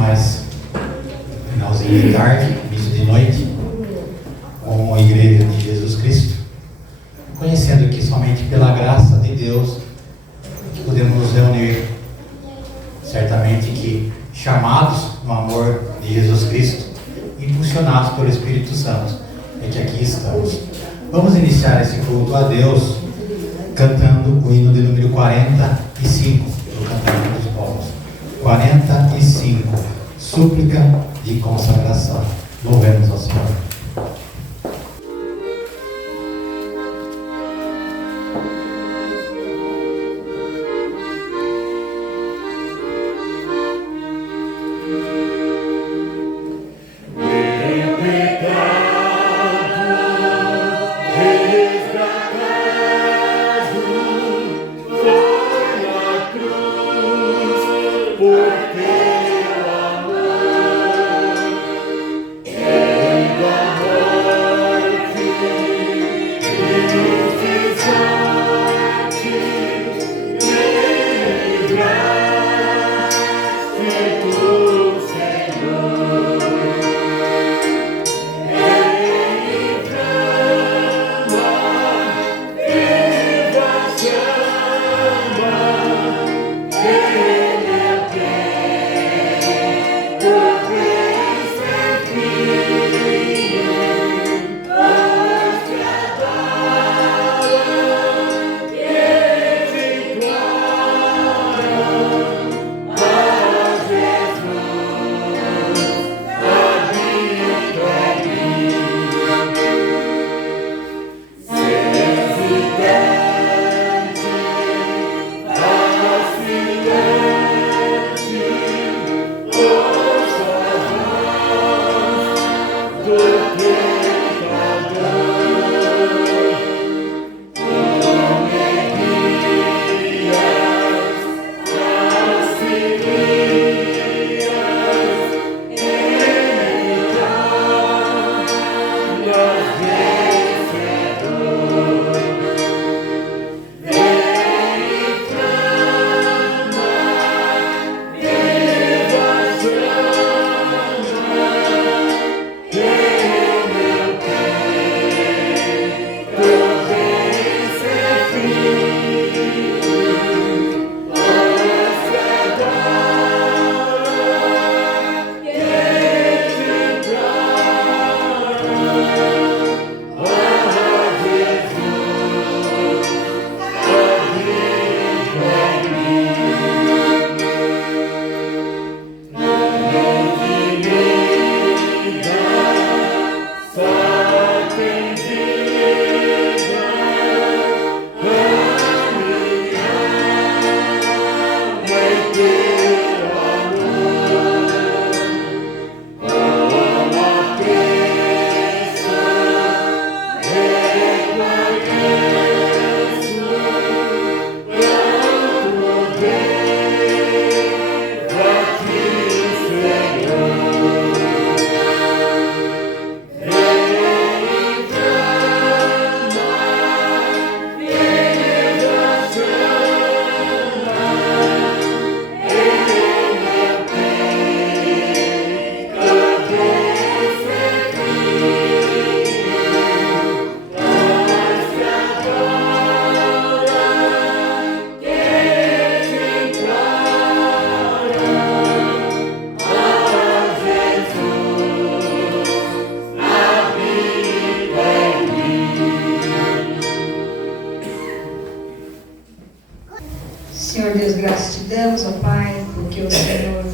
mais finalzinho de tarde, início de noite, com a Igreja de Jesus Cristo, conhecendo que somente pela graça de Deus que podemos nos reunir. Certamente que chamados no amor de Jesus Cristo, impulsionados pelo Espírito Santo, é que aqui estamos. Vamos iniciar esse culto a Deus cantando o hino de número 45 do Cantar dos Povos. 45, súplica de consagração. Louvemos ao Senhor. Senhor Deus, graças te damos, ó Pai, porque o Senhor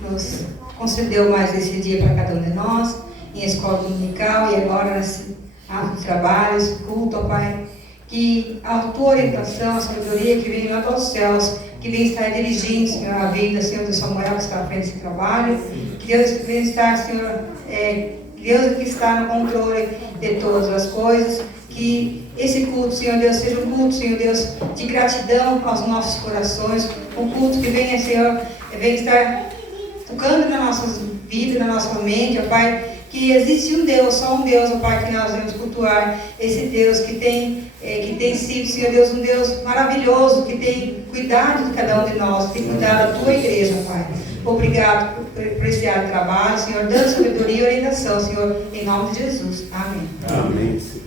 nos concedeu mais esse dia para cada um de nós, em escola dominical e agora nesse ato de trabalho, esse culto, ó Pai, que a tua orientação, a sabedoria que vem lá dos céus, que vem estar dirigindo, Senhor, a vida, Senhor, do Samuel que está à frente desse trabalho, que Deus vem estar, Senhor, Deus que está no controle de todas as coisas, que esse culto, Senhor Deus, seja um culto, Senhor Deus, de gratidão aos nossos corações, um culto que venha, Senhor, venha estar tocando nas nossas vidas, na nossa mente, ó Pai, que existe um Deus, só um Deus, ó Pai, que nós devemos cultuar, esse Deus que tem sido, Senhor Deus, um Deus maravilhoso, que tem cuidado de cada um de nós, que tem cuidado da tua igreja, ó Pai. Obrigado por esse área de trabalho, Senhor, dando sabedoria e orientação, Senhor, em nome de Jesus. Amém. Amém. Amém.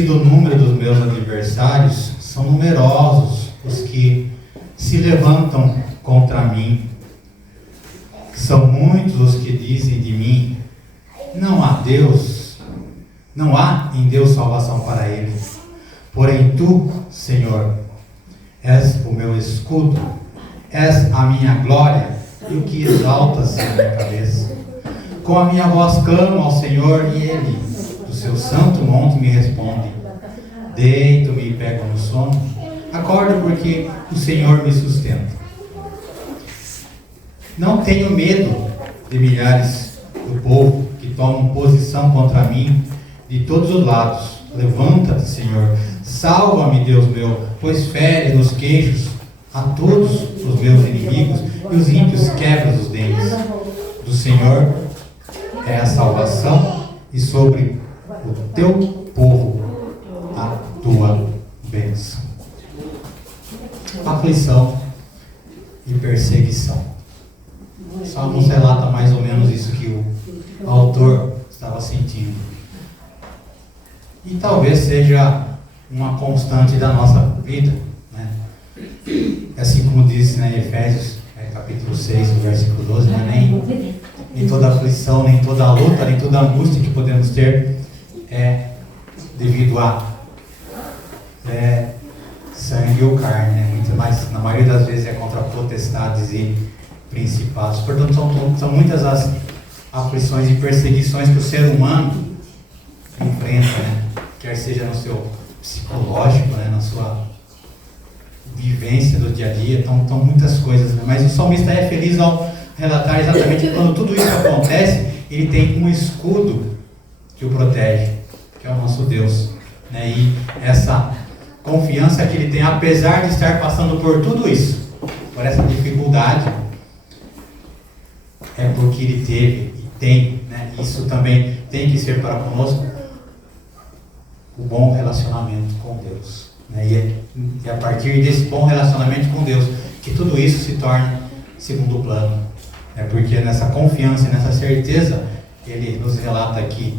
conhecido o número dos meus adversários, são numerosos os que se levantam contra mim. São muitos os que dizem de mim: não há Deus, não há em Deus salvação para ele. Porém tu, Senhor, és o meu escudo, és a minha glória e o que exaltas a minha cabeça. Com a minha voz clamo ao Senhor e ele, do seu santo monte, me responde. Deito-me e pego no sono, acordo porque o Senhor me sustenta. Não tenho medo de milhares do povo que tomam posição contra mim de todos os lados. Levanta-te, Senhor, salva-me, Deus meu, pois fere nos queixos a todos os meus inimigos e os ímpios quebra os dentes. Do Senhor é a salvação e sobre o teu povo a tua bênção. Aflição e perseguição. O Salmos relata mais ou menos isso que o autor estava sentindo. E talvez seja uma constante da nossa vida, né? Assim como diz, né, em Efésios, capítulo 6, versículo 12, né? Nem toda aflição, nem toda luta, nem toda angústia que podemos ter é devido a sangue ou carne, né? Muito mais, na maioria das vezes é contra potestades e principados. Portanto, são muitas as aflições e perseguições que o ser humano enfrenta, né? Quer seja no seu psicológico, né? Na sua vivência do dia a dia, então muitas coisas, né? Mas o salmista é feliz ao relatar exatamente que quando tudo isso acontece, ele tem um escudo que o protege, que é o nosso Deus, né? E essa confiança que ele tem, apesar de estar passando por tudo isso, por essa dificuldade, é porque ele teve e tem, né? Isso também tem que ser para conosco o bom relacionamento com Deus, né? E é a partir desse bom relacionamento com Deus que tudo isso se torna segundo plano. É porque nessa confiança e nessa certeza ele nos relata aqui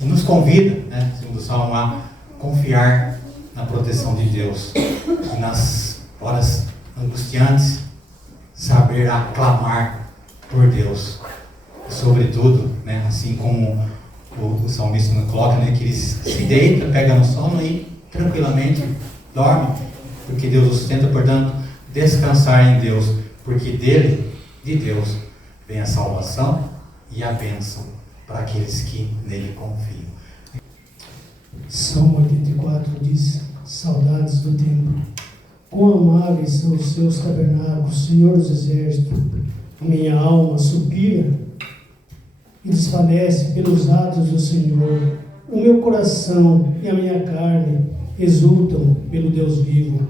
e nos convida, né, segundo o Salmo, a confiar na proteção de Deus e nas horas angustiantes saber aclamar por Deus. E sobretudo, né, assim como o salmista nos coloca, né, que ele se deita, pega no sono e tranquilamente dorme, porque Deus o sustenta. Portanto, descansar em Deus, porque de Deus, vem a salvação e a bênção para aqueles que nele confiam. Salmo 84 diz: saudades do templo. Quão amáveis são os seus tabernáculos, Senhor dos exércitos. Minha alma suspira e desfalece pelos atos do Senhor. O meu coração e a minha carne exultam pelo Deus vivo.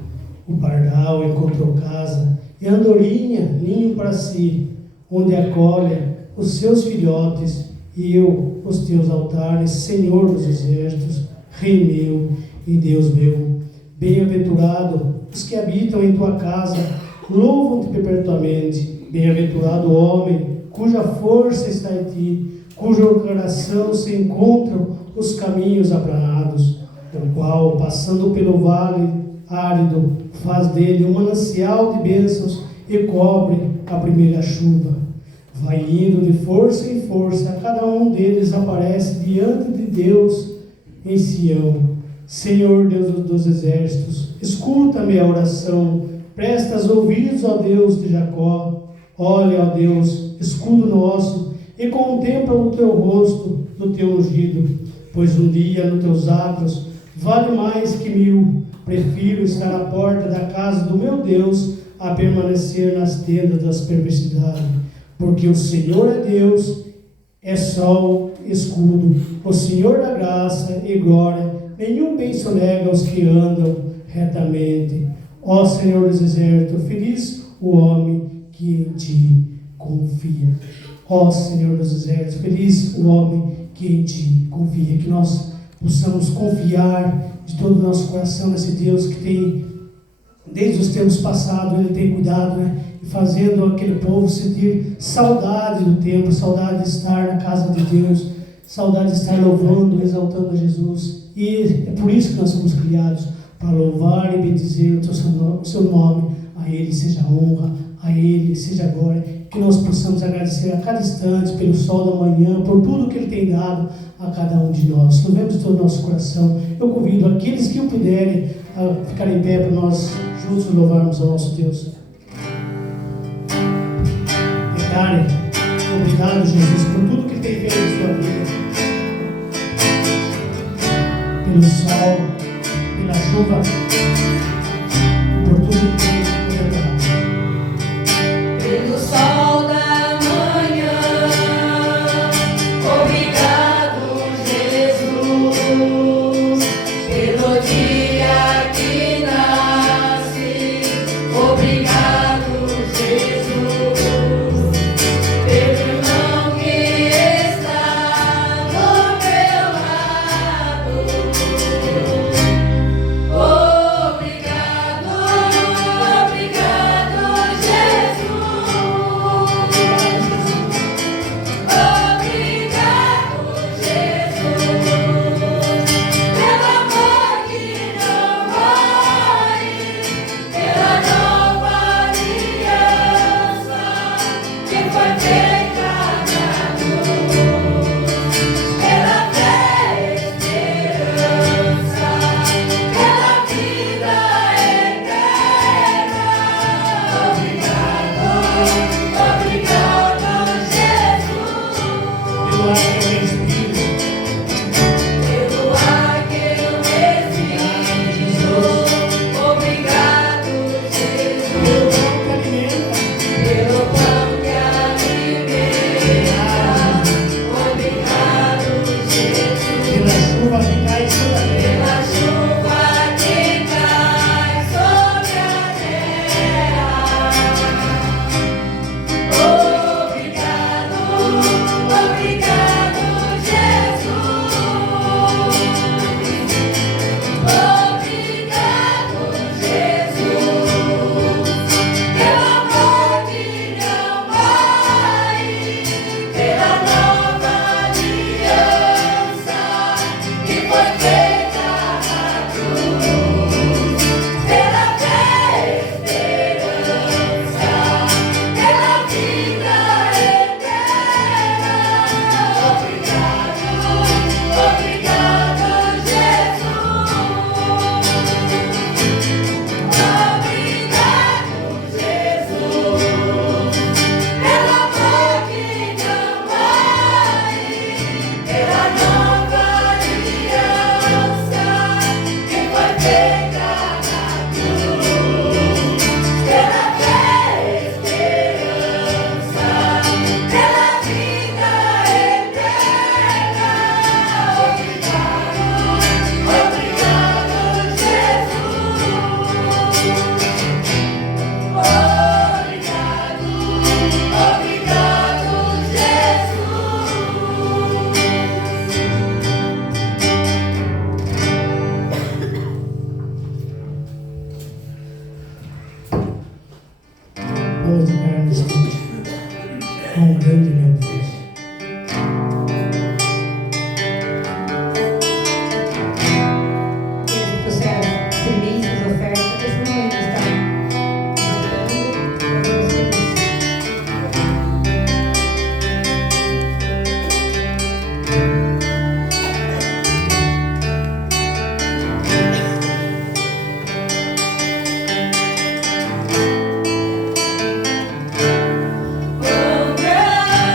O pardal encontrou casa e a andorinha ninho para si, onde acolhe os seus filhotes, e eu, os teus altares, Senhor dos exércitos, Rei meu e Deus meu. Bem-aventurado os que habitam em tua casa, louvam-te perpetuamente. Bem-aventurado o homem cuja força está em ti, cujo coração se encontram os caminhos aplanados, o qual, passando pelo vale árido, faz dele um manancial de bênçãos e cobre a primeira chuva. Vai indo de força em força, cada um deles aparece diante de Deus em Sião. Senhor Deus dos exércitos, escuta-me a oração, prestas ouvidos ao Deus de Jacó. Olha, ó Deus, escudo nosso, e contempla o teu rosto do teu ungido, pois um dia nos teus atos vale mais que 1000. Prefiro estar à porta da casa do meu Deus a permanecer nas tendas das perversidades, porque o Senhor é Deus, é sol, escudo, o Senhor da graça e glória, nenhum bem sonega aos que andam retamente. Ó Senhor dos exércitos, feliz o homem que em ti confia. Ó Senhor dos exércitos, feliz o homem que em ti confia. Que nós possamos confiar de todo o nosso coração nesse Deus que tem, desde os tempos passados, Ele tem cuidado, né? E fazendo aquele povo sentir saudade do templo, saudade de estar na casa de Deus, Saudade de estar louvando, exaltando a Jesus. E é por isso que nós somos criados, para louvar e bendizer o seu nome. A Ele seja honra, a Ele seja glória. Que nós possamos agradecer a cada instante pelo sol da manhã, por tudo que Ele tem dado a cada um de nós. Louvemos todo o nosso coração. Eu convido aqueles que o puderem a ficar em pé para nós juntos louvarmos ao nosso Deus. Declare: obrigado, Jesus, por tudo que tem feito em sua vida. Pelo sol, pela chuva, por tudo que tem feito. Pelo sol da manhã, obrigado, Jesus, pelo dia que nasce, obrigado, Jesus, pelo irmão que está do meu lado, obrigado, obrigado, Jesus. Vamos declarar nesse instante com um grande meu Deus. Eles trouxeram primícias, ofertas, esse momento está Quão grande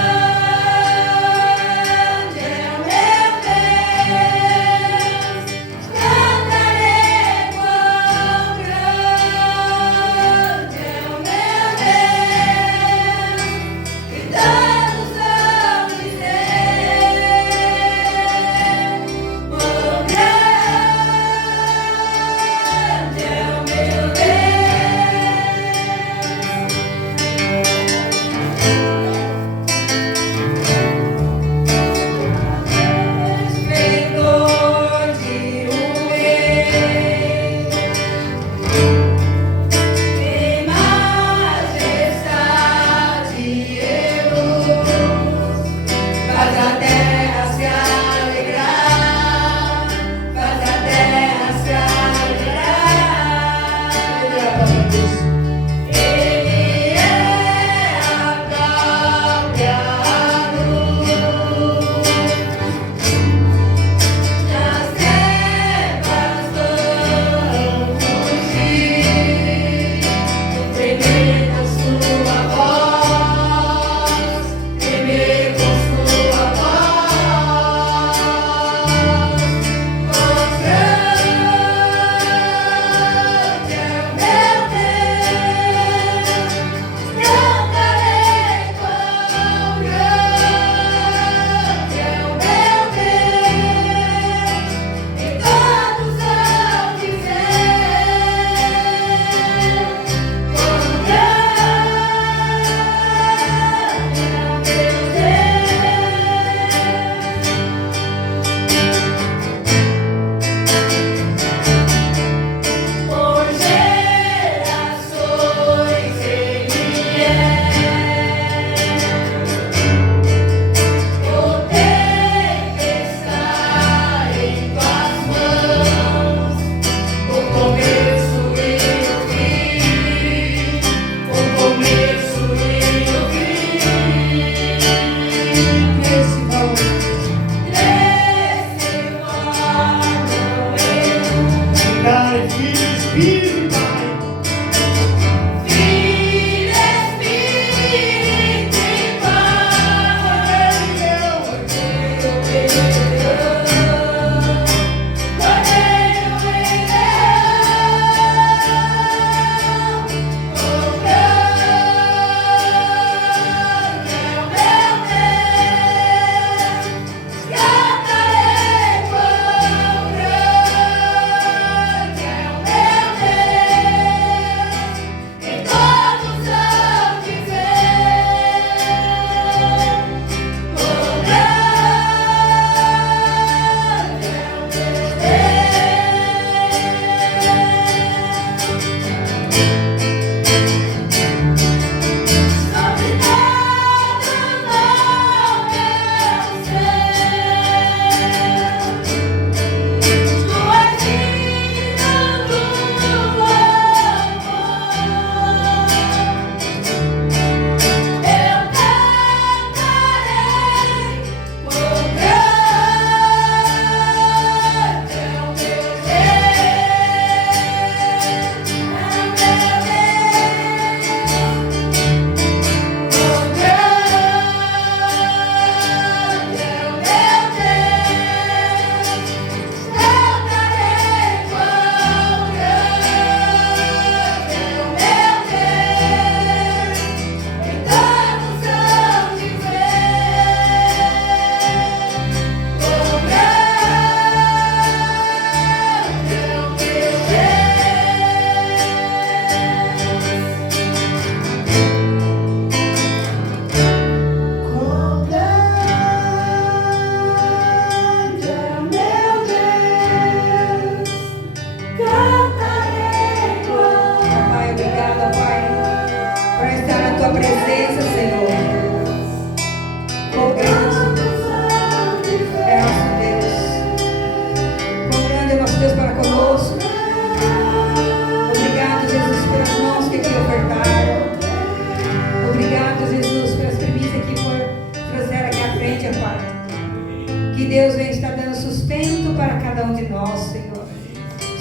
Que Deus venha estar dando sustento para cada um de nós, Senhor.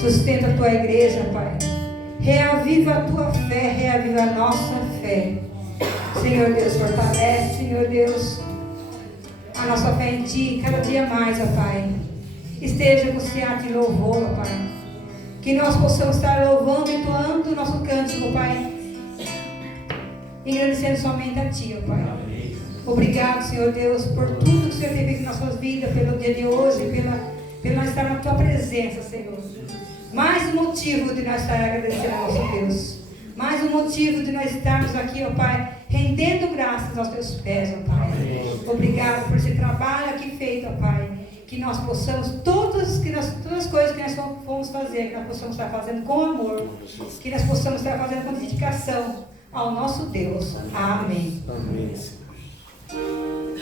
Sustenta a tua igreja, Pai. Reaviva a tua fé, reaviva a nossa fé. Senhor Deus, fortalece, Senhor Deus, a nossa fé em Ti, cada dia mais, ó Pai. Esteja com o teatro de louvor, ó Pai. Que nós possamos estar louvando e entoando o nosso cântico, Pai. Engrandecendo somente a Ti, ó Pai. Obrigado, Senhor Deus, por tudo que o Senhor tem feito em nossas vidas, pelo dia de hoje, pelo nós estar na Tua presença, Senhor. Mais um motivo de nós estar agradecendo ao nosso Deus. Mais um motivo de nós estarmos aqui, ó Pai, rendendo graças aos Teus pés, ó Pai. Obrigado por esse trabalho aqui feito, ó Pai. Que nós possamos, todas as coisas que nós fomos fazer, que nós possamos estar fazendo com amor. Que nós possamos estar fazendo com dedicação ao nosso Deus. Amém. Amém. Oh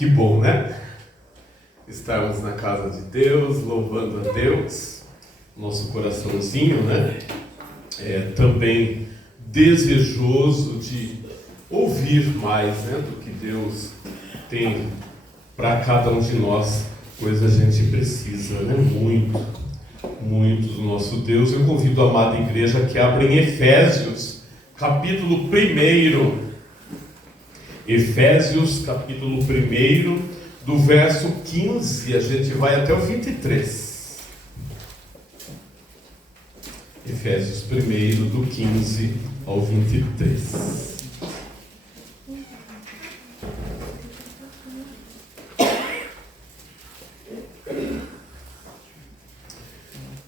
Que bom, né? Estarmos na casa de Deus, louvando a Deus, nosso coraçãozinho, né? Também desejoso de ouvir mais, né, do que Deus tem para cada um de nós, pois a gente precisa, né, muito do nosso Deus. Eu convido a amada igreja que abra em Efésios, capítulo 1. Efésios, capítulo 1, do verso 15, a gente vai até o 23. Efésios 1, do 15 ao 23.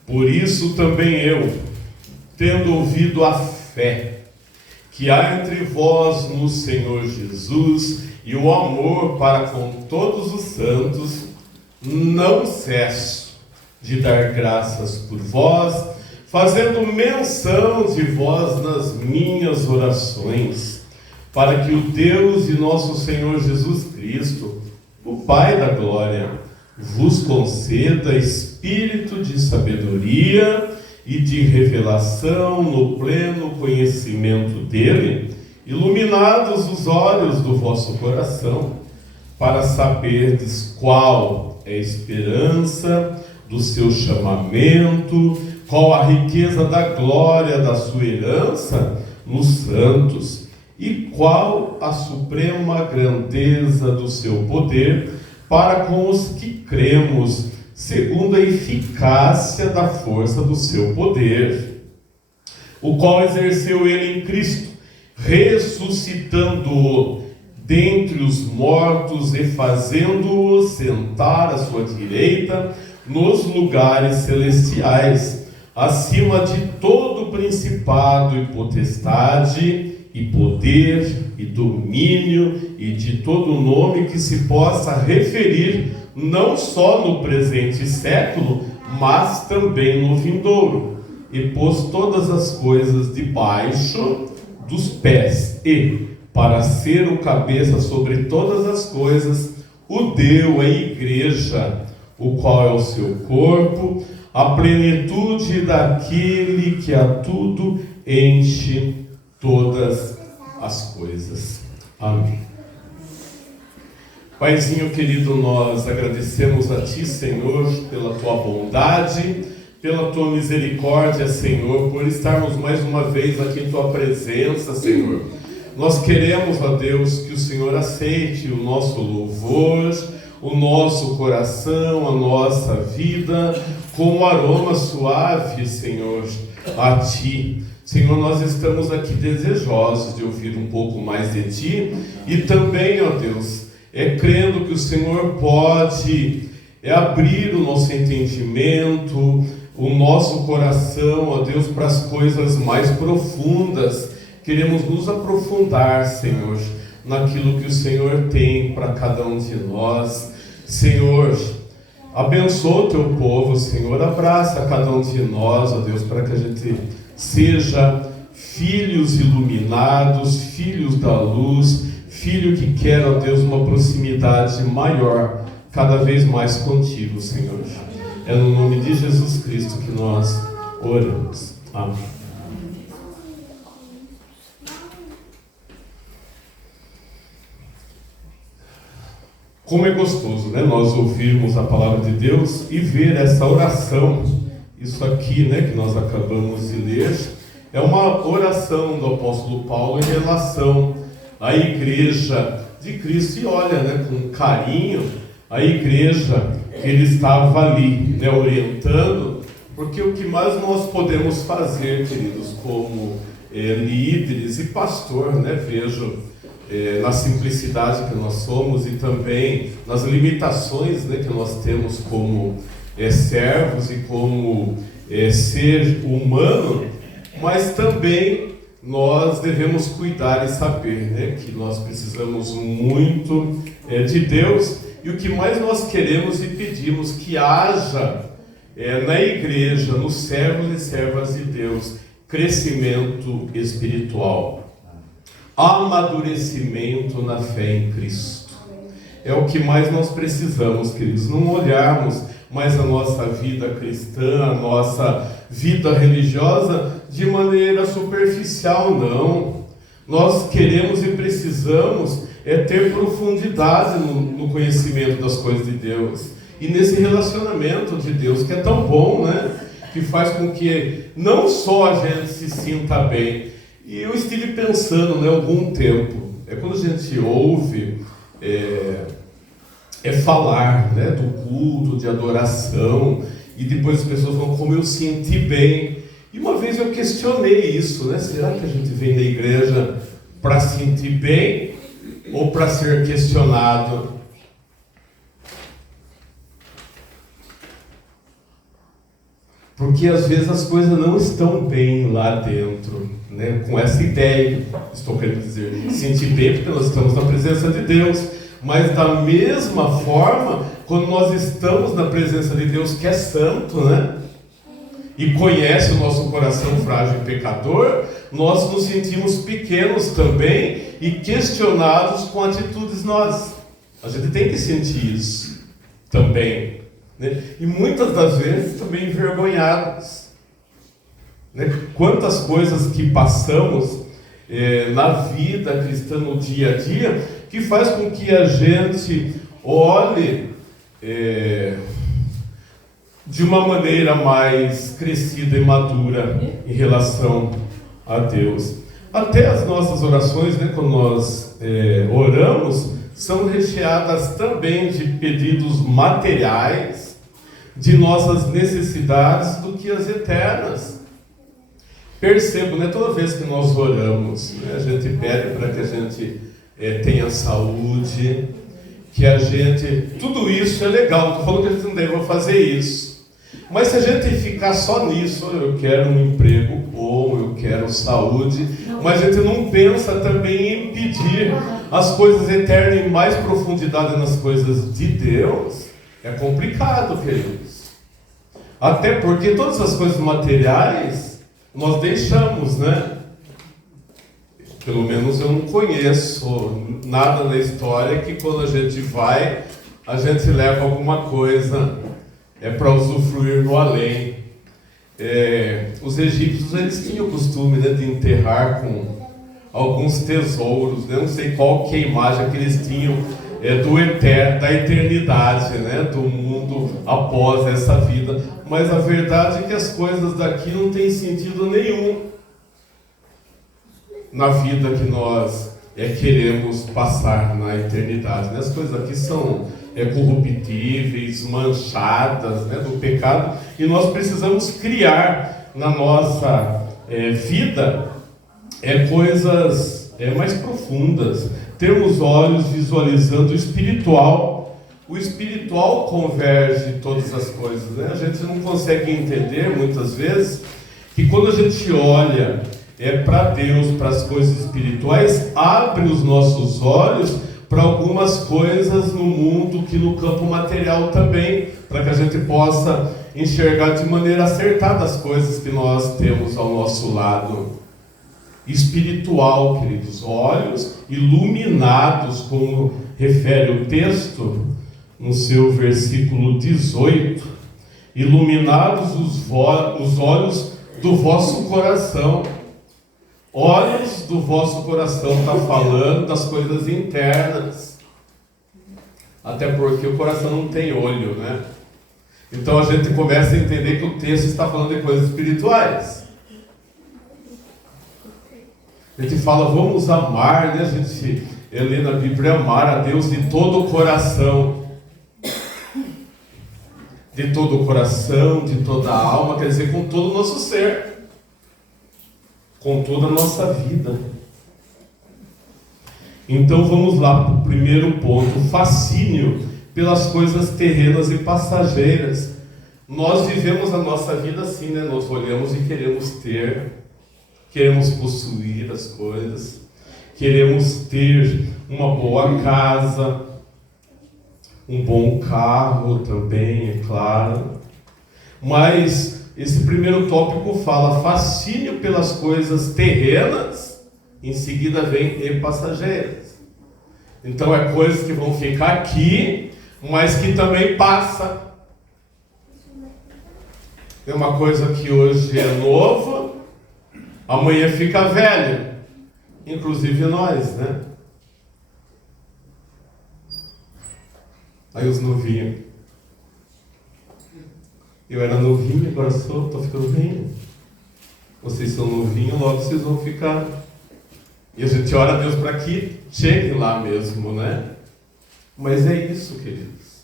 Por isso também eu, tendo ouvido a fé que há entre vós no Senhor Jesus e o amor para com todos os santos, não cesso de dar graças por vós, fazendo menção de vós nas minhas orações, para que o Deus de nosso Senhor Jesus Cristo, o Pai da glória, vos conceda espírito de sabedoria e de revelação no pleno conhecimento dele, iluminados os olhos do vosso coração, para saberdes qual é a esperança do seu chamamento, qual a riqueza da glória da sua herança nos santos, e qual a suprema grandeza do seu poder para com os que cremos, segundo a eficácia da força do seu poder, o qual exerceu ele em Cristo, ressuscitando-o dentre os mortos e fazendo-o sentar à sua direita nos lugares celestiais, acima de todo principado e potestade, e poder, e domínio, e de todo nome que se possa referir, não só no presente século, mas também no vindouro. E pôs todas as coisas debaixo dos pés, e, para ser o cabeça sobre todas as coisas, o deu à igreja, o qual é o seu corpo, a plenitude daquele que a tudo enche todas as coisas. Amém. Paizinho querido, nós agradecemos a Ti, Senhor, pela Tua bondade, pela Tua misericórdia, Senhor, por estarmos mais uma vez aqui em Tua presença, Senhor. Nós queremos, ó Deus, que o Senhor aceite o nosso louvor, o nosso coração, a nossa vida, com um aroma suave, Senhor, a Ti. Senhor, nós estamos aqui desejosos de ouvir um pouco mais de Ti e também, ó Deus, crendo que o Senhor pode abrir o nosso entendimento, o nosso coração, ó Deus, para as coisas mais profundas. Queremos nos aprofundar, Senhor, naquilo que o Senhor tem para cada um de nós. Senhor, abençoa o Teu povo, Senhor, abraça cada um de nós, ó Deus, para que a gente seja filhos iluminados, filhos da luz, filho que quer, ó Deus, uma proximidade maior, cada vez mais contigo, Senhor. É no nome de Jesus Cristo que nós oramos. Amém. Como é gostoso, né, nós ouvirmos a palavra de Deus e ver essa oração. Isso aqui, né, que nós acabamos de ler, é uma oração do apóstolo Paulo em relação à igreja de Cristo. E olha, né, com carinho, a igreja que ele estava ali, né, orientando, porque o que mais nós podemos fazer, queridos, como líderes e pastor, né, vejo na simplicidade que nós somos e também nas limitações, né, que nós temos como servos e como ser humano, mas também nós devemos cuidar e saber, né, que nós precisamos muito de Deus, e o que mais nós queremos e pedimos que haja na igreja, nos servos e servas de Deus, crescimento espiritual, amadurecimento na fé em Cristo. é o que mais nós precisamos, queridos. Não olharmos mais a nossa vida cristã, a nossa vida religiosa de maneira superficial, não. Nós queremos e precisamos ter profundidade no conhecimento das coisas de Deus. E nesse relacionamento de Deus, que é tão bom, né? Que faz com que não só a gente se sinta bem. E eu estive pensando, né, algum tempo, quando a gente ouve falar, né, do culto, de adoração, e depois as pessoas falam como eu senti bem. E uma vez eu questionei isso, né? Será que a gente vem na igreja para sentir bem ou para ser questionado? Porque às vezes as coisas não estão bem lá dentro, né? Com essa ideia, estou querendo dizer, sentir bem porque nós estamos na presença de Deus, mas da mesma forma, quando nós estamos na presença de Deus que é santo, né? E conhece o nosso coração frágil e pecador, nós nos sentimos pequenos também e questionados com atitudes nossas. A gente tem que sentir isso também, né? E muitas das vezes também envergonhados, né? Quantas coisas que passamos na vida cristã, no dia a dia, que faz com que a gente olhe de uma maneira mais crescida e madura em relação a Deus. Até as nossas orações, né, quando nós oramos, são recheadas também de pedidos materiais, de nossas necessidades do que as eternas. Percebo, né, toda vez que nós oramos, né, a gente pede para que a gente tenha saúde, que a gente... Tudo isso é legal, não estou falando que a gente não deve fazer isso. Mas se a gente ficar só nisso, eu quero um emprego bom, eu quero saúde, mas a gente não pensa também em pedir as coisas eternas e mais profundidade nas coisas de Deus, é complicado, queridos. Até porque todas as coisas materiais nós deixamos, né? Pelo menos eu não conheço nada na história que quando a gente vai, a gente leva alguma coisa para usufruir no além. Os egípcios, eles tinham o costume, né, de enterrar com alguns tesouros, né? Não sei qual que é a imagem que eles tinham da eternidade, né? Do mundo após essa vida. Mas a verdade é que as coisas daqui não têm sentido nenhum na vida que nós queremos passar na eternidade, né? As coisas aqui são corruptíveis, manchadas, né, do pecado, e nós precisamos criar na nossa vida coisas mais profundas, termos olhos visualizando o espiritual. O espiritual converge todas as coisas, né? A gente não consegue entender muitas vezes que quando a gente olha para Deus, para as coisas espirituais, abre os nossos olhos para algumas coisas no mundo, que no campo material também, para que a gente possa enxergar de maneira acertada as coisas que nós temos ao nosso lado. Espiritual, queridos, olhos iluminados, como refere o texto no seu versículo 18, iluminados os olhos do vosso coração. Olhos do vosso coração está falando das coisas internas. Até porque o coração não tem olho, né? Então a gente começa a entender que o texto está falando de coisas espirituais. A gente fala, vamos amar, né? A gente lê na Bíblia, amar a Deus de todo o coração. De todo o coração, de toda a alma, quer dizer, com todo o nosso ser. Com toda a nossa vida. Então vamos lá para o primeiro ponto, fascínio pelas coisas terrenas e passageiras. Nós vivemos a nossa vida assim, né? Nós olhamos e queremos ter, queremos possuir as coisas, queremos ter uma boa casa, um bom carro também, é claro. Mas esse primeiro tópico fala fascínio pelas coisas terrenas, em seguida vem e passageiras. Então é coisas que vão ficar aqui, mas que também passa. É uma coisa que hoje é nova, amanhã fica velha. Inclusive nós, né? Aí os novinhos. Eu era novinho, agora estou ficando velho. Vocês são novinhos, logo vocês vão ficar. E a gente ora a Deus para que cheguem lá mesmo, né? Mas é isso, queridos.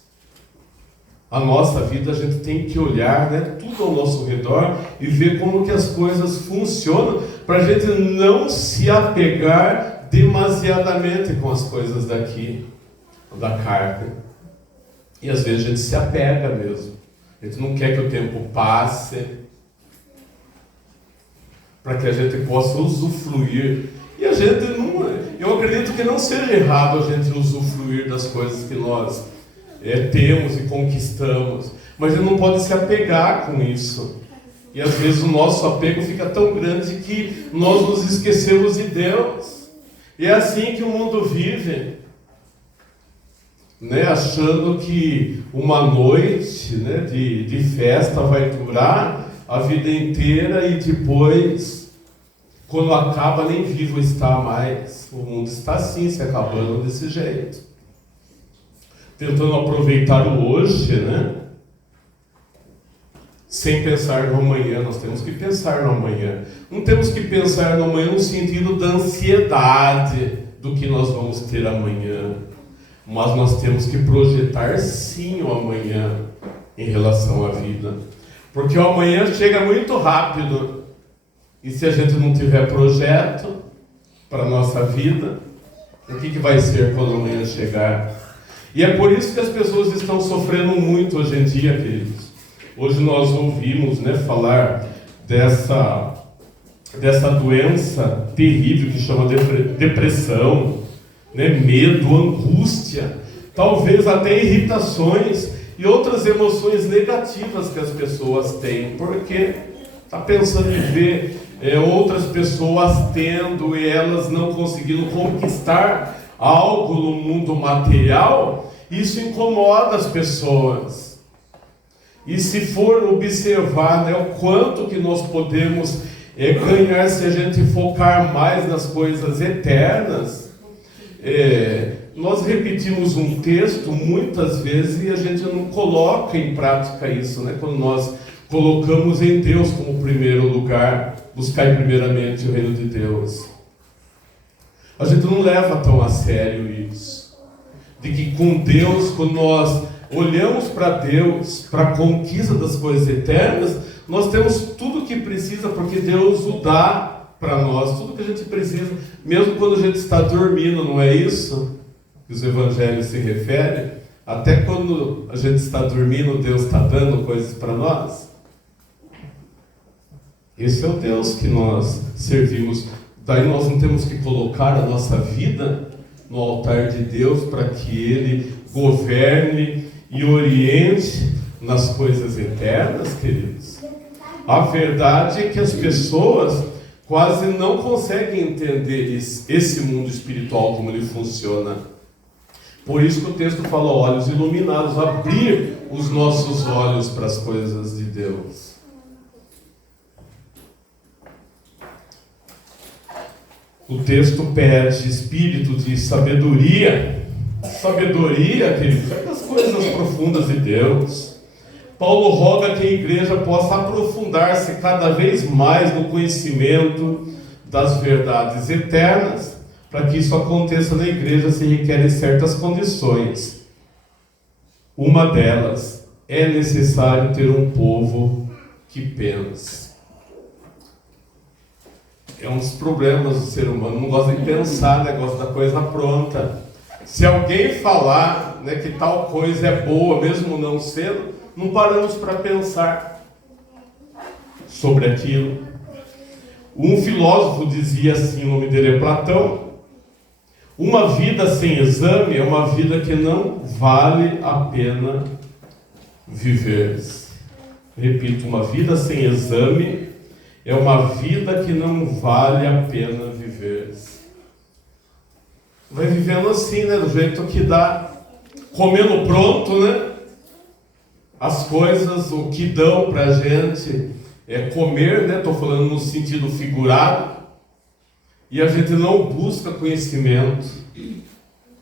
A nossa vida, a gente tem que olhar, né, tudo ao nosso redor e ver como que as coisas funcionam, para a gente não se apegar demasiadamente com as coisas daqui, da carne. E às vezes a gente se apega mesmo. A gente não quer que o tempo passe, para que a gente possa usufruir. E a gente não, eu acredito que não seja errado a gente usufruir das coisas que nós temos e conquistamos, mas a gente não pode se apegar com isso. E às vezes o nosso apego fica tão grande que nós nos esquecemos de Deus. E é assim que o mundo vive, né? Achando que uma noite, né, de festa vai durar a vida inteira e depois, quando acaba, nem vivo está mais. O mundo está assim, se acabando desse jeito. Tentando aproveitar o hoje, né? Sem pensar no amanhã. Nós temos que pensar no amanhã. Não temos que pensar no amanhã no sentido da ansiedade do que nós vamos ter amanhã. Mas nós temos que projetar sim o amanhã em relação à vida. Porque o amanhã chega muito rápido. E se a gente não tiver projeto para a nossa vida, o que vai ser quando o amanhã chegar? E é por isso que as pessoas estão sofrendo muito hoje em dia, queridos. Hoje nós ouvimos, né, falar dessa doença terrível que chama depressão, né, medo, angústia, talvez até irritações e outras emoções negativas que as pessoas têm, porque está pensando em ver outras pessoas tendo e elas não conseguindo conquistar algo no mundo material. Isso incomoda as pessoas. E se for observar, né, o quanto que nós podemos ganhar se a gente focar mais nas coisas eternas, nós repetimos um texto muitas vezes e a gente não coloca em prática isso, né? Quando nós colocamos em Deus como primeiro lugar, buscar primeiramente o reino de Deus. A gente não leva tão a sério isso. De que com Deus, quando nós olhamos para Deus, para a conquista das coisas eternas, nós temos tudo o que precisa, porque Deus o dá para nós, tudo que a gente precisa, mesmo quando a gente está dormindo, não é isso que os evangelhos se referem? Até quando a gente está dormindo, Deus está dando coisas para nós. Esse é o Deus que nós servimos. Daí nós não temos que colocar a nossa vida no altar de Deus para que Ele governe e oriente nas coisas eternas, queridos. A verdade é que as pessoas quase não conseguem entender esse mundo espiritual, como ele funciona. Por isso que o texto fala, olhos iluminados, abrir os nossos olhos para as coisas de Deus. O texto pede espírito de sabedoria. Sabedoria, queridos, é das coisas profundas de Deus. Paulo roga que a igreja possa aprofundar-se cada vez mais no conhecimento das verdades eternas. Para que isso aconteça na igreja se requerem certas condições. Uma delas é necessário ter um povo que pense. É um dos problemas do ser humano, não gosta de pensar, né? Gosta da coisa pronta. Se alguém falar, né, que tal coisa é boa, mesmo não sendo, não paramos para pensar sobre aquilo. Um filósofo dizia assim, o nome dele é Platão: uma vida sem exame é uma vida que não vale a pena viver. Repito, uma vida sem exame é uma vida que não vale a pena viver. vai vivendo assim, né? Do jeito que dá. Comendo pronto, né? As coisas, o que dão pra gente é comer, né? Estou falando no sentido figurado. E a gente não busca conhecimento.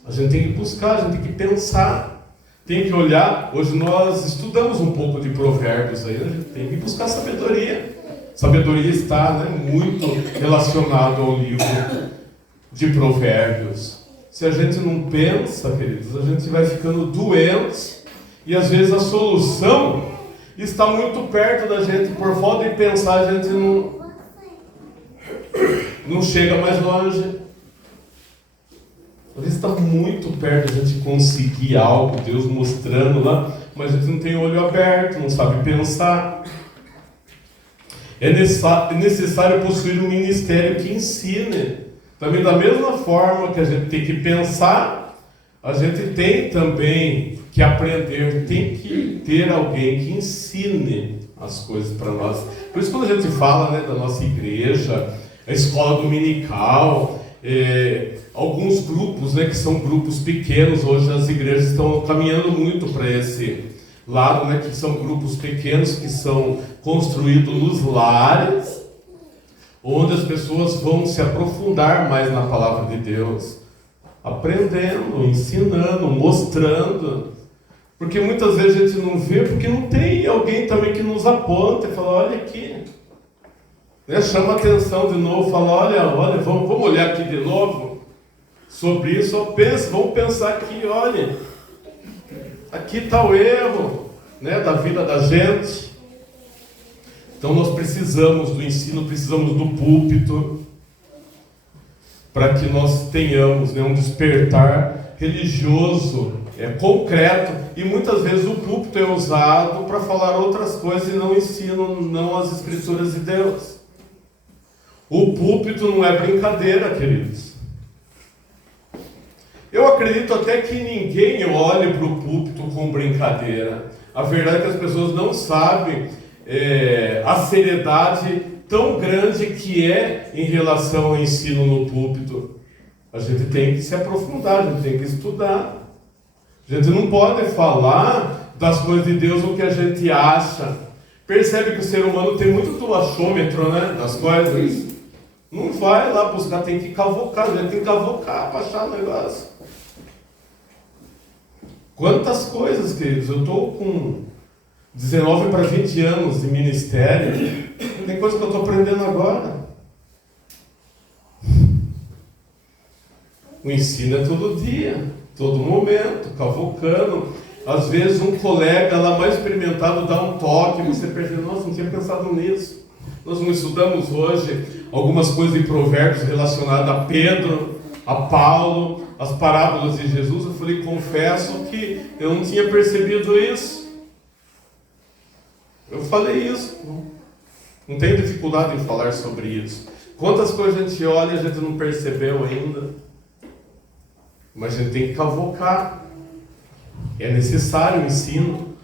A gente tem que buscar, a gente tem que pensar. Tem que olhar. Hoje nós estudamos um pouco de provérbios aí. A gente tem que buscar sabedoria. Sabedoria está, né, muito relacionado ao livro de provérbios. Se a gente não pensa, queridos, a gente vai ficando doente. E às vezes a solução está muito perto da gente. Por falta de pensar, a gente não chega mais longe. Às vezes está muito perto da gente conseguir algo, Deus mostrando lá, mas a gente não tem o olho aberto, não sabe pensar. É necessário possuir um ministério que ensine. Também da mesma forma que a gente tem que pensar, a gente tem também que aprender, tem que ter alguém que ensine as coisas para nós. Por isso quando a gente fala, né, da nossa igreja, a escola dominical, alguns grupos, né, que são grupos pequenos, hoje as igrejas estão caminhando muito para esse lado, né, que são grupos pequenos que são construídos nos lares, onde as pessoas vão se aprofundar mais na palavra de Deus, aprendendo, ensinando, mostrando, porque muitas vezes a gente não vê, porque não tem alguém também que nos aponta e fala, olha aqui, né, chama a atenção de novo, fala, olha, vamos olhar aqui de novo sobre isso, vamos pensar aqui, olha, aqui está o erro, né, da vida da gente. Então nós precisamos do ensino, precisamos do púlpito, para que nós tenhamos, né, um despertar religioso, concreto, e muitas vezes o púlpito é usado para falar outras coisas e não ensinam, não as escrituras de Deus. O púlpito não é brincadeira, queridos. Eu acredito até que ninguém olhe para o púlpito com brincadeira. A verdade é que as pessoas não sabem a seriedade tão grande que é em relação ao ensino no púlpito. A gente tem que se aprofundar, a gente tem que estudar. A gente não pode falar das coisas de Deus o que a gente acha. Percebe que o ser humano tem muito do achômetro, né, das coisas. Não vai lá buscar, tem que cavocar, a gente tem que cavocar para achar o negócio. Quantas coisas, queridos, eu estou com 19 para 20 anos de ministério, tem coisa que eu estou aprendendo agora. O ensino é todo dia, todo momento, cavocando. Às vezes um colega lá mais experimentado dá um toque, você percebe, nossa, não tinha pensado nisso. Nós não estudamos hoje algumas coisas de provérbios relacionadas a Pedro, a Paulo, as parábolas de Jesus. Eu falei, confesso que eu não tinha percebido isso. Eu falei isso. Não tenho dificuldade em falar sobre isso. Quantas coisas a gente olha e a gente não percebeu ainda. Mas a gente tem que cavocar. É necessário o ensino.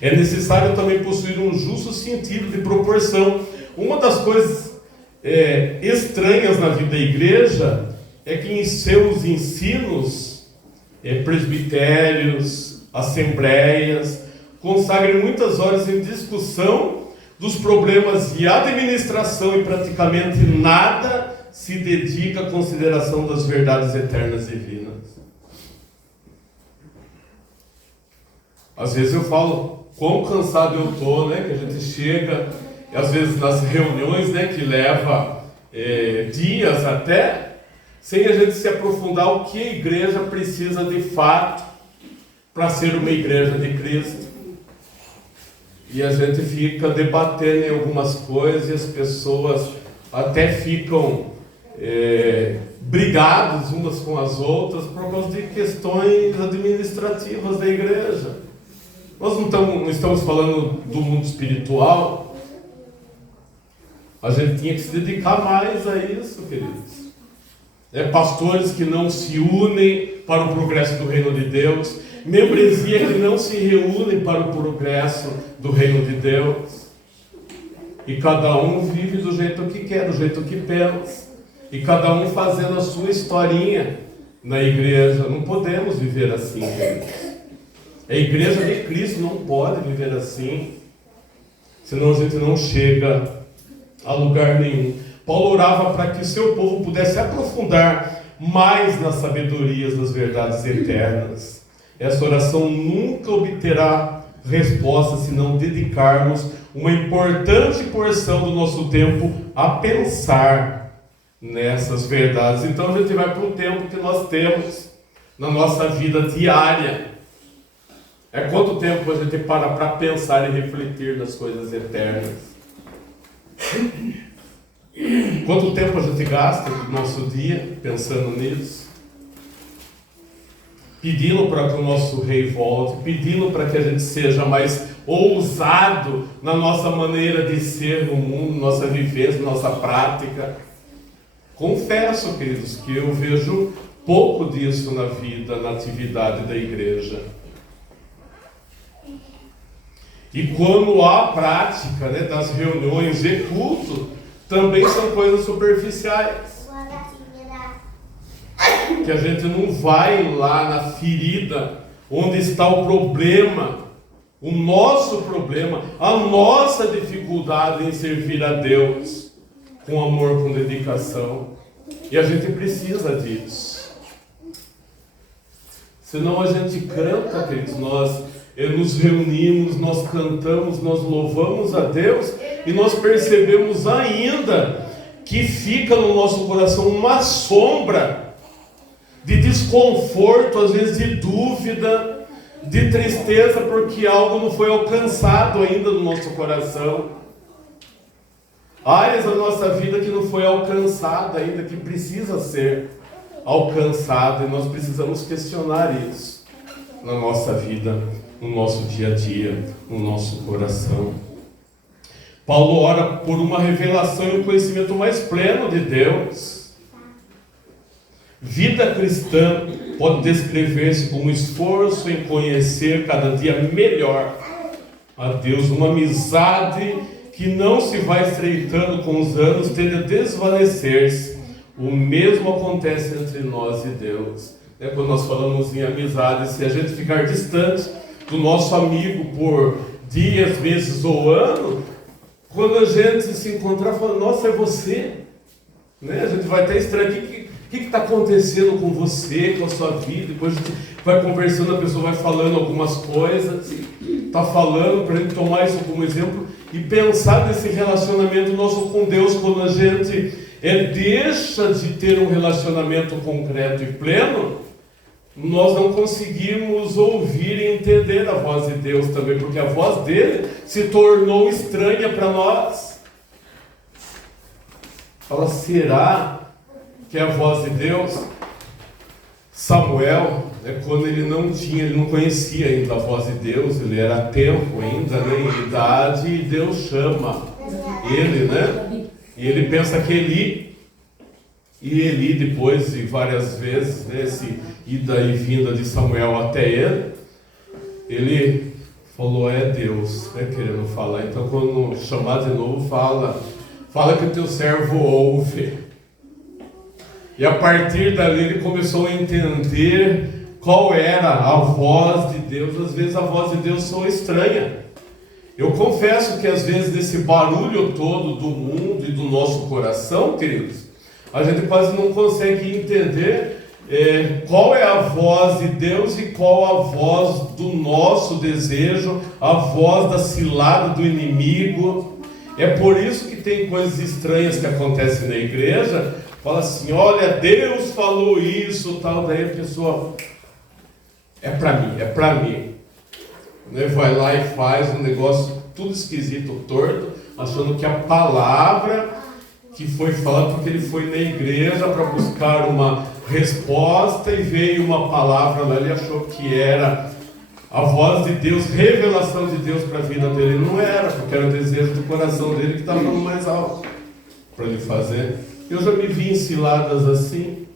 É necessário também possuir um justo sentido de proporção. Uma das coisas estranhas na vida da igreja é que em seus ensinos, presbitérios, assembleias, consagrem muitas horas em discussão dos problemas de administração e praticamente nada se dedica à consideração das verdades eternas divinas. Às vezes eu falo quão cansado eu estou, né? Que a gente chega, às vezes nas reuniões, né, que leva dias até, sem a gente se aprofundar o que a igreja precisa de fato para ser uma igreja de Cristo. E a gente fica debatendo em algumas coisas e as pessoas até ficam brigadas umas com as outras por causa de questões administrativas da igreja. Nós não estamos falando do mundo espiritual. A gente tinha que se dedicar mais a isso, queridos. Pastores que não se unem para o progresso do reino de Deus, membresia que não se reúnem para o progresso do reino de Deus, e cada um vive do jeito que quer, do jeito que pensa, e cada um fazendo a sua historinha, na igreja. Não podemos viver assim, queridos. A igreja de Cristo não pode viver assim, senão a gente não chega a lugar nenhum. Paulo orava para que o seu povo pudesse aprofundar mais nas sabedorias das verdades eternas. Essa oração nunca obterá resposta se não dedicarmos uma importante porção do nosso tempo a pensar nessas verdades. Então a gente vai para o tempo que nós temos na nossa vida diária. É quanto tempo a gente para pensar e refletir nas coisas eternas? Quanto tempo a gente gasta no nosso dia pensando nisso? Pedindo para que o nosso rei volte, pedindo para que a gente seja mais ousado na nossa maneira de ser no mundo, nossa vivência, nossa prática. Confesso, queridos, que eu vejo pouco disso na vida, na atividade da igreja. E quando há prática, né, das reuniões de culto, também são coisas superficiais. Que a gente não vai lá na ferida, onde está o problema, o nosso problema, a nossa dificuldade em servir a Deus com amor, com dedicação. E a gente precisa disso. Senão a gente canta, queridos, nós nos reunimos, nós cantamos, nós louvamos a Deus e nós percebemos ainda que fica no nosso coração uma sombra de desconforto, às vezes de dúvida, de tristeza, porque algo não foi alcançado ainda no nosso coração. Áreas da nossa vida que não foi alcançada ainda, que precisa ser alcançada, e nós precisamos questionar isso na nossa vida, no nosso dia a dia, no nosso coração. Paulo ora por uma revelação e um conhecimento mais pleno de Deus. Vida cristã pode descrever-se como esforço em conhecer cada dia melhor a Deus, uma amizade que não se vai estreitando com os anos, tende a desvanecer-se. O mesmo acontece entre nós e Deus. Quando nós falamos em amizade, se a gente ficar distante do nosso amigo por dias, meses ou ano, quando a gente se encontrar, fala, nossa, é você, né? A gente vai até estranho, o que está acontecendo com você, com a sua vida? Depois a gente vai conversando, a pessoa vai falando algumas coisas, está falando, para a gente tomar isso como exemplo e pensar nesse relacionamento nosso com Deus. Quando a gente deixa de ter um relacionamento concreto e pleno, nós não conseguimos ouvir e entender a voz de Deus também, porque a voz dele se tornou estranha para nós. Fala, será que é a voz de Deus? Samuel, quando ele não conhecia ainda a voz de Deus, ele era tempo ainda, em idade, e Deus chama ele, né? E ele pensa que Eli, e Eli depois de várias vezes, né, esse ida e vinda de Samuel até ele falou, é Deus, querendo falar. Então quando chamar de novo, fala que o teu servo ouve. E a partir dali ele começou a entender qual era a voz de Deus. Às vezes a voz de Deus soa estranha. Eu confesso que às vezes desse barulho todo do mundo e do nosso coração, queridos, a gente quase não consegue entender qual é a voz de Deus e qual a voz do nosso desejo, a voz da cilada do inimigo. É por isso que tem coisas estranhas que acontecem na igreja. Fala assim, olha, Deus falou isso, tal, daí a pessoa, é para mim. Né? Vai lá e faz um negócio tudo esquisito, torto, achando que a palavra que foi falada, porque ele foi na igreja para buscar uma resposta e veio uma palavra lá, ele achou que era a voz de Deus, revelação de Deus para a vida dele. Não era, porque era o desejo do coração dele que estava falando mais alto para ele fazer. Eu já me vi em ciladas assim.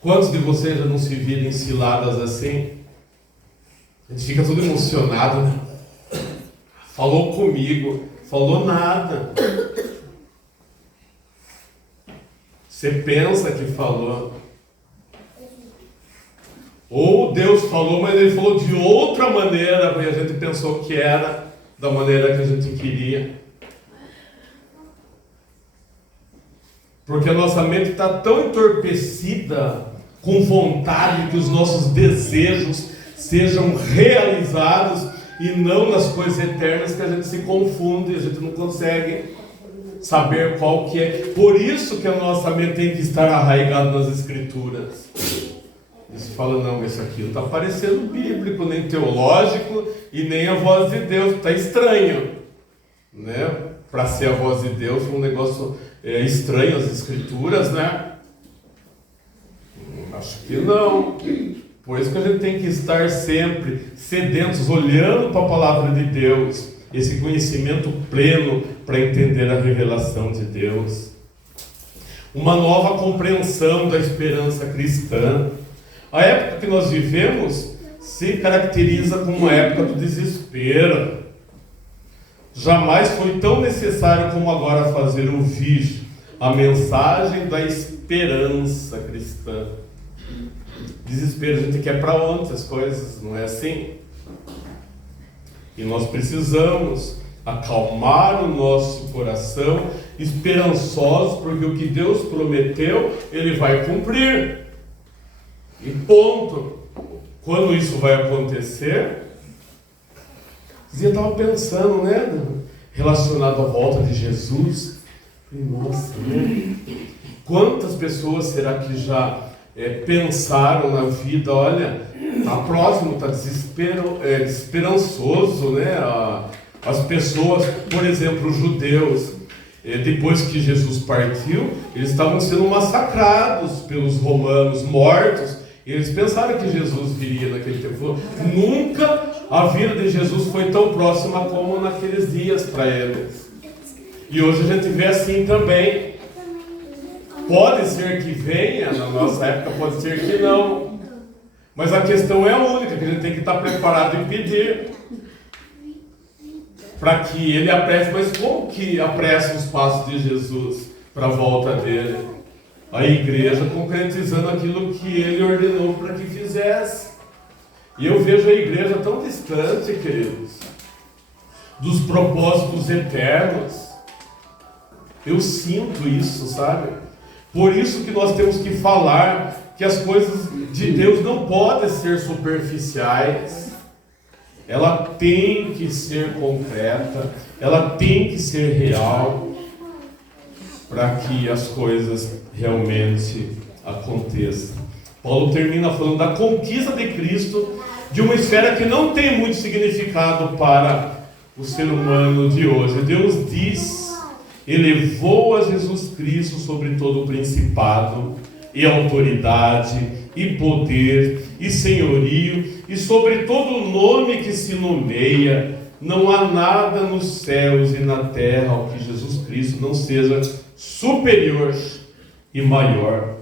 Quantos de vocês já não se viram em ciladas assim? A gente fica todo emocionado, né? Falou comigo, falou nada. Você pensa que falou. Ou Deus falou, mas Ele falou de outra maneira, porque a gente pensou que era da maneira que a gente queria. Porque a nossa mente está tão entorpecida com vontade que os nossos desejos sejam realizados e não nas coisas eternas, que a gente se confunde, a gente não consegue saber qual que é. Por isso que a nossa mente tem que estar arraigada nas Escrituras. E se fala, não, isso aqui não está parecendo bíblico, nem teológico e nem a voz de Deus, está estranho, né? Para ser a voz de Deus, um negócio estranho as Escrituras, né? Acho que não. Por isso que a gente tem que estar sempre sedentos, olhando para a palavra de Deus, esse conhecimento pleno para entender a revelação de Deus. Uma nova compreensão da esperança cristã. A época que nós vivemos se caracteriza como uma época do desespero. Jamais foi tão necessário como agora fazer ouvir a mensagem da esperança cristã. Desespero, a gente quer para ontem as coisas, não é assim? E nós precisamos acalmar o nosso coração, esperançosos, porque o que Deus prometeu, Ele vai cumprir. E ponto. Quando isso vai acontecer, eu estava pensando, né, relacionado à volta de Jesus. Nossa, né? Quantas pessoas será que já pensaram na vida, olha, está próximo, está desesperançoso, né? As pessoas, por exemplo, os judeus, depois que Jesus partiu, eles estavam sendo massacrados pelos romanos, mortos. E eles pensaram que Jesus viria naquele tempo. Nunca a vida de Jesus foi tão próxima como naqueles dias para eles. E hoje a gente vê assim também. Pode ser que venha, na nossa época pode ser que não. Mas a questão é a única, que a gente tem que estar preparado e pedir para que Ele apresse. Mas como que apressa os passos de Jesus para a volta dele? A igreja concretizando aquilo que Ele ordenou para que fizesse. E eu vejo a igreja tão distante, queridos, dos propósitos eternos. Eu sinto isso, sabe? Por isso que nós temos que falar que as coisas de Deus não podem ser superficiais. Ela tem que ser concreta, ela tem que ser real, para que as coisas realmente aconteçam. Paulo termina falando da conquista de Cristo, de uma esfera que não tem muito significado para o ser humano de hoje. Deus diz: elevou a Jesus Cristo sobre todo o principado, e autoridade, e poder, e senhorio, e sobre todo o nome que se nomeia. Não há nada nos céus e na terra ao que Jesus Cristo não seja superior e maior.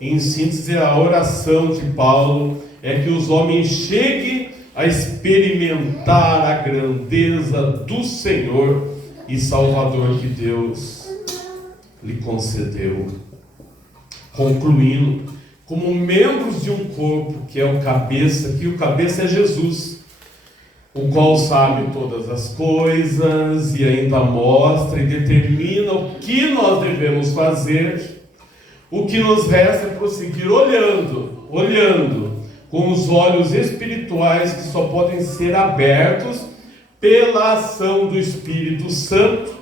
Em síntese, a oração de Paulo é que os homens cheguem a experimentar a grandeza do Senhor e Salvador que Deus lhe concedeu. Concluindo, como membros de um corpo que é o cabeça, que o cabeça é Jesus, o qual sabe todas as coisas e ainda mostra e determina o que nós devemos fazer, o que nos resta é prosseguir olhando com os olhos espirituais que só podem ser abertos pela ação do Espírito Santo,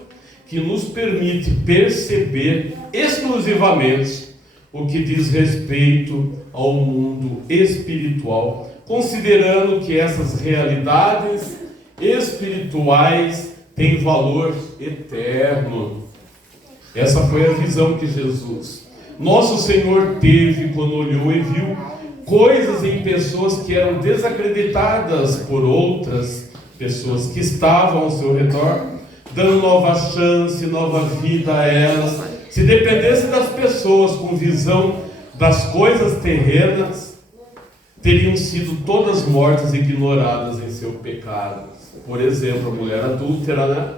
que nos permite perceber exclusivamente o que diz respeito ao mundo espiritual, considerando que essas realidades espirituais têm valor eterno. Essa foi a visão que Jesus, nosso Senhor, teve quando olhou e viu coisas em pessoas que eram desacreditadas por outras pessoas que estavam ao seu redor, dando nova chance, nova vida a elas. Se dependesse das pessoas com visão das coisas terrenas, teriam sido todas mortas e ignoradas em seu pecado. Por exemplo, a mulher adúltera, né?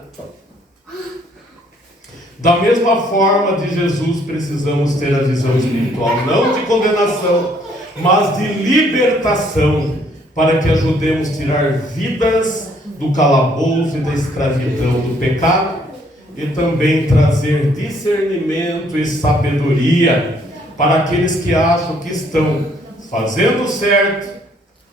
Da mesma forma de Jesus, precisamos ter a visão espiritual, não de condenação, mas de libertação, para que ajudemos a tirar vidas do calabouço e da escravidão do pecado, e também trazer discernimento e sabedoria para aqueles que acham que estão fazendo certo,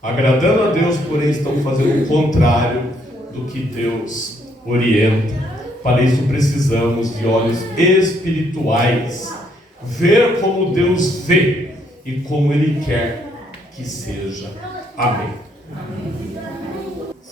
agradando a Deus, porém estão fazendo o contrário do que Deus orienta. Para isso precisamos de olhos espirituais, ver como Deus vê e como Ele quer que seja. Amém.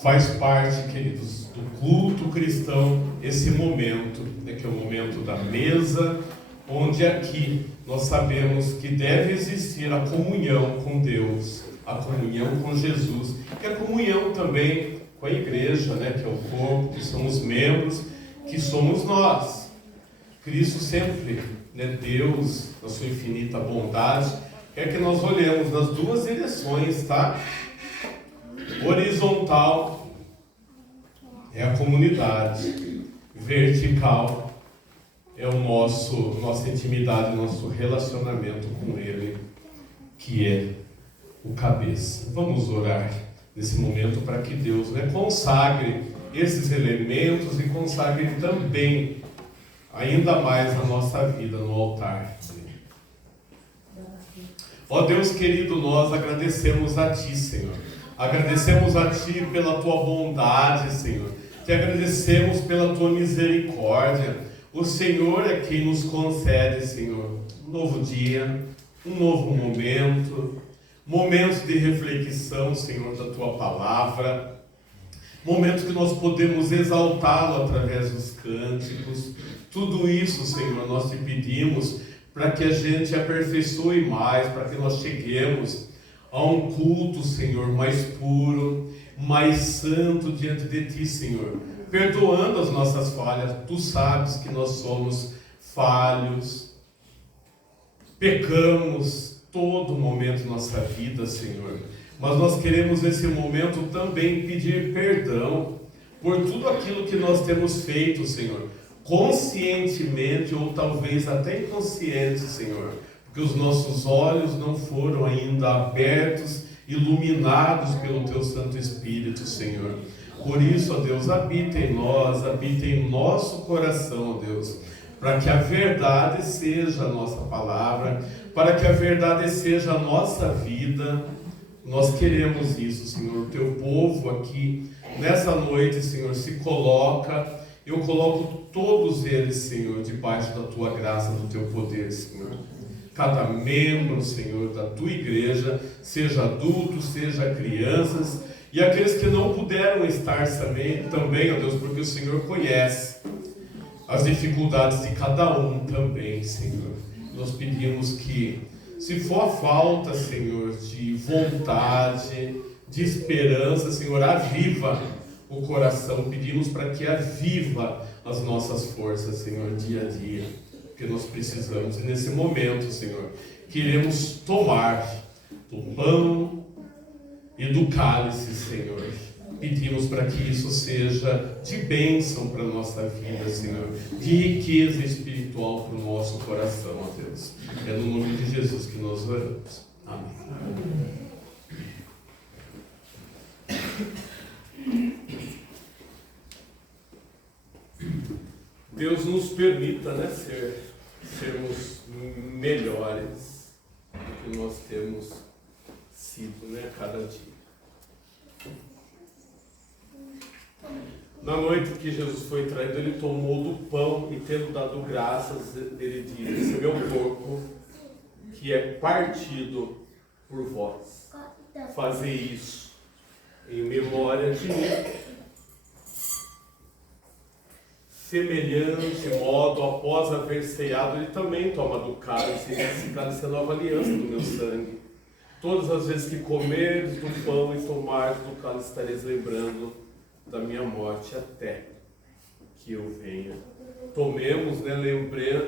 Faz parte, queridos, do culto cristão esse momento, né, que é o momento da mesa, onde aqui nós sabemos que deve existir a comunhão com Deus, a comunhão com Jesus, que é a comunhão também com a igreja, né, que é o corpo, que são os membros, que somos nós. Cristo sempre, né, Deus, na sua infinita bondade, quer que nós olhemos nas duas direções, tá? Horizontal é a comunidade, vertical é o nossa intimidade, nosso relacionamento com Ele, que é o cabeça. Vamos orar nesse momento para que Deus, né, consagre esses elementos e consagre também ainda mais a nossa vida no altar. Ó Deus querido, nós agradecemos a Ti, Senhor. Agradecemos a Ti pela Tua bondade, Senhor. Te agradecemos pela Tua misericórdia. O Senhor é quem nos concede, Senhor, um novo dia, um novo momento, momentos de reflexão, Senhor, da Tua palavra, momentos que nós podemos exaltá-lo através dos cânticos. Tudo isso, Senhor, nós te pedimos para que a gente aperfeiçoe mais, para que nós cheguemos a um culto, Senhor, mais puro, mais santo diante de Ti, Senhor, perdoando as nossas falhas. Tu sabes que nós somos falhos, pecamos todo momento da nossa vida, Senhor, mas nós queremos nesse momento também pedir perdão por tudo aquilo que nós temos feito, Senhor, conscientemente ou talvez até inconsciente, Senhor, porque os nossos olhos não foram ainda abertos, iluminados pelo Teu Santo Espírito, Senhor. Por isso, ó Deus, habita em nós, habita em nosso coração, ó Deus, para que a verdade seja a nossa palavra, para que a verdade seja a nossa vida. Nós queremos isso, Senhor. O Teu povo aqui, nessa noite, Senhor, se coloca. Eu coloco todos eles, Senhor, debaixo da Tua graça, do Teu poder, Senhor. Cada membro, Senhor, da Tua igreja, seja adultos, seja crianças, e aqueles que não puderam estar também, ó Deus, porque o Senhor conhece as dificuldades de cada um também, Senhor. Nós pedimos que, se for a falta, Senhor, de vontade, de esperança, Senhor, aviva o coração. Pedimos para que aviva as nossas forças, Senhor, dia a dia, porque nós precisamos. E nesse momento, Senhor, queremos tomar do pão e do cálice, Senhor. Pedimos para que isso seja de bênção para a nossa vida, Senhor, de riqueza espiritual para o nosso coração, ó Deus. É no nome de Jesus que nós oramos. Amém. Deus nos permita, né, sermos melhores do que nós temos sido, né, a cada dia. Na noite que Jesus foi traído, Ele tomou do pão e, tendo dado graças, Ele disse: esse é meu corpo, que é partido por vós. Fazei isso em memória de mim. Semelhante modo, após haver ceado, Ele também toma do cálice, e esse cálice é a nova aliança do meu sangue. Todas as vezes que comerdes do pão e tomardes do cálice, estareis lembrando da minha morte até que eu venha. Tomemos, né,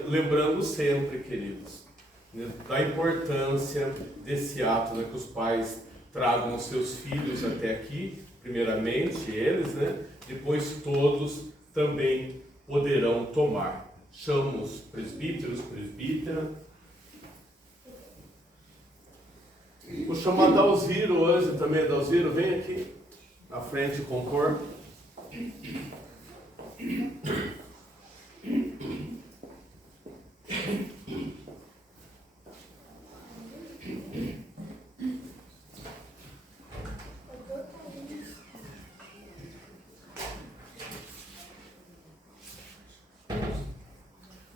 lembrando sempre, queridos, né, da importância desse ato, né, que os pais tragam os seus filhos até aqui, primeiramente eles, né, depois todos também poderão tomar. chamo os presbíteros, presbítera. Vou chamar Dalziro hoje também. Dalziro, vem aqui na frente com o corpo.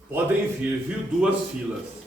Podem vir, viu? 2 filas.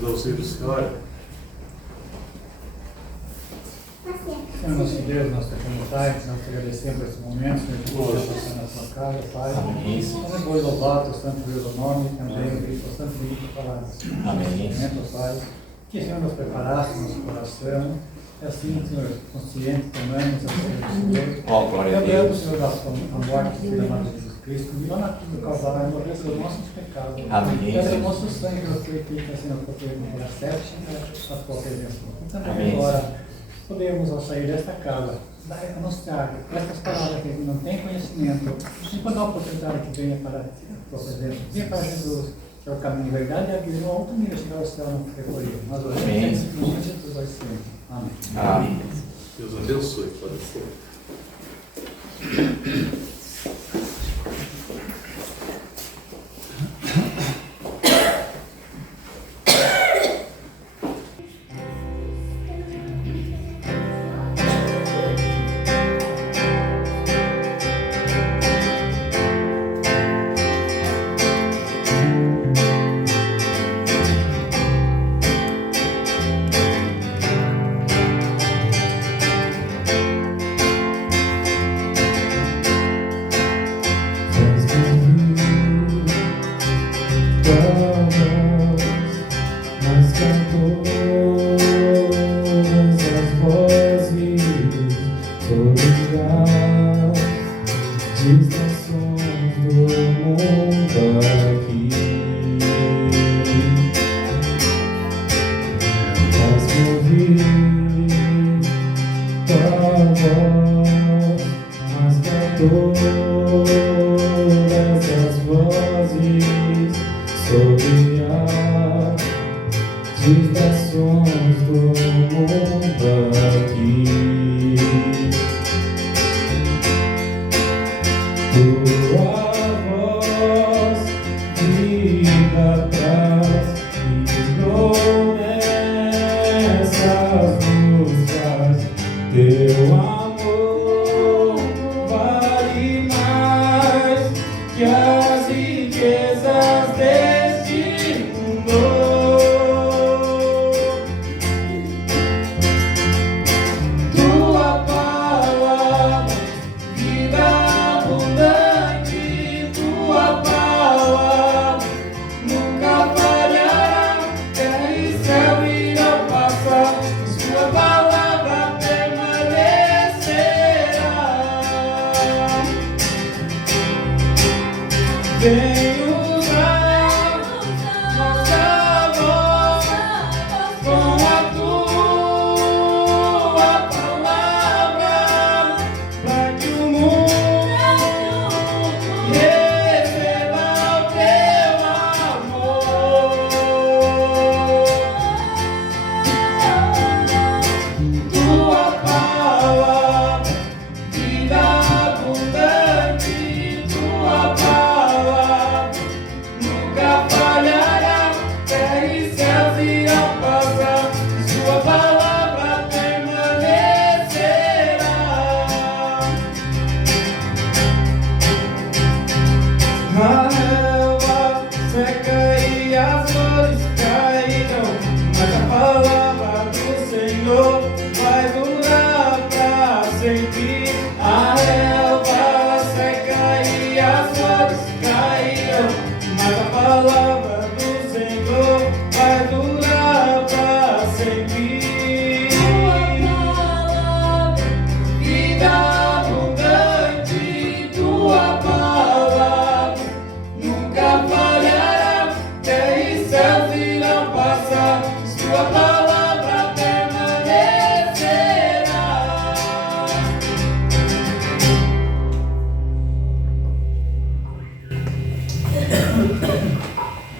Dalziro, senhora. Deus, nós temos Pai, nós te agradecemos por esse momento, Senhor, que você está passando na sua casa, Pai. Amém. Nós vamos louvar o santo Deus do nome e também o santo Deus da palavra. Amém. Pai, que o Senhor nos preparasse no nosso coração, e assim, Senhor, consciente também, nos auxílios do Senhor. Ó, glória a Lembrando, Deus. Senhor, a morte do Filho amado de Jesus Cristo, e lá na cruz do Calvário morreu pelos nossos pecados. Amém. E pelo nosso sangue, eu creio que assim, nós podemos ter acesso à tua presença. E também Amém. agora, podemos, ao sair desta casa, anunciar que estas palavras que não têm conhecimento, enquanto a oportunidade que venha para a tua presença, venha para Jesus, que é o caminho de verdade e a vida, no alto nível chegar ao céu não recolher. Nós oramos Amém. em nome de Jesus vai sempre. Amém. Amém. Deus abençoe. Pode ser.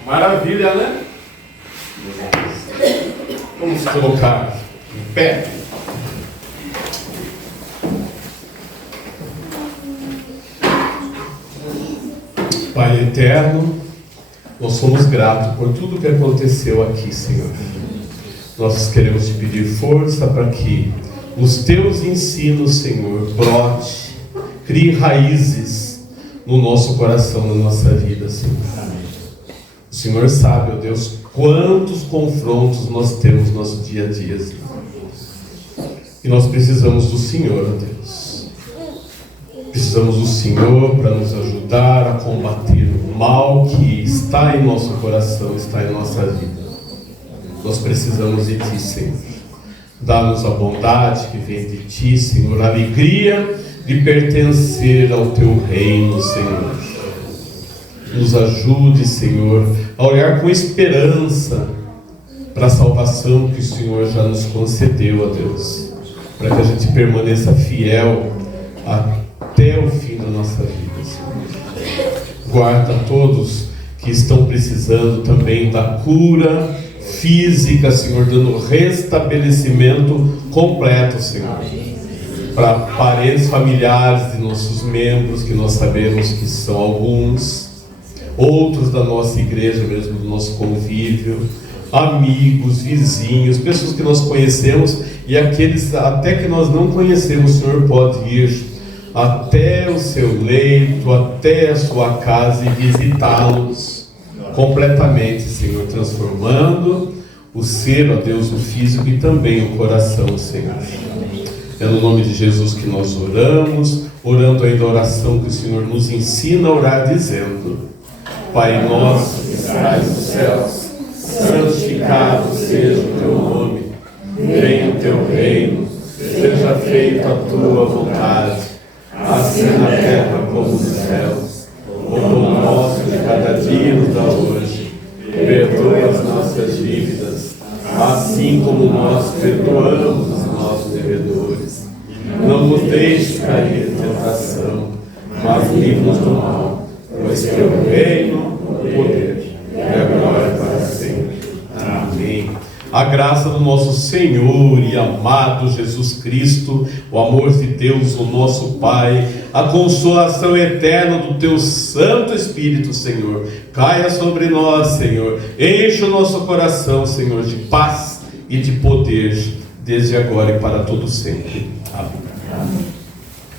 Maravilha, né? Vamos colocar em pé. Pai eterno, nós somos gratos por tudo que aconteceu aqui, Senhor. Nós queremos te pedir força para que os teus ensinos, Senhor, brote, crie raízes no nosso coração, na nossa vida, Senhor. O Senhor sabe, ó Deus, quantos confrontos nós temos no nosso dia a dia, Senhor. E nós precisamos do Senhor, ó Deus. Precisamos do Senhor para nos ajudar a combater o mal que está em nosso coração, está em nossa vida. Nós precisamos de Ti, Senhor. Dá-nos a bondade que vem de Ti, Senhor, a alegria de pertencer ao Teu reino, Senhor. Nos ajude, Senhor, a olhar com esperança para a salvação que o Senhor já nos concedeu, ó Deus, para que a gente permaneça fiel até o fim da nossa vida, Senhor. Guarda todos que estão precisando também da cura física, Senhor, dando restabelecimento completo, Senhor, para parentes familiares de nossos membros, que nós sabemos que são alguns, outros da nossa igreja mesmo, do nosso convívio, amigos, vizinhos, pessoas que nós conhecemos e aqueles até que nós não conhecemos. O Senhor pode ir até o seu leito, até a sua casa e visitá-los completamente, Senhor, transformando o ser, ó Deus, o físico e também o coração, Senhor. É no nome de Jesus que nós oramos, orando ainda a oração que o Senhor nos ensina a orar, dizendo: Pai nosso que estás nos céus, santificado seja o teu nome, venha o teu reino, seja feita a tua vontade, assim na terra como nos céus. O pão nosso de cada dia nos dá hoje, perdoa as nossas dívidas, assim como nós perdoamos os nossos devedores. Não nos deixes cair em tentação, mas livra-nos do mal, pois teu reino, o poder e a glória para sempre. Amém. A graça do nosso Senhor e amado Jesus Cristo, o amor de Deus, o nosso Pai, a consolação eterna do Teu Santo Espírito, Senhor, caia sobre nós, Senhor. Enche o nosso coração, Senhor, de paz e de poder, desde agora e para todo sempre. Amém.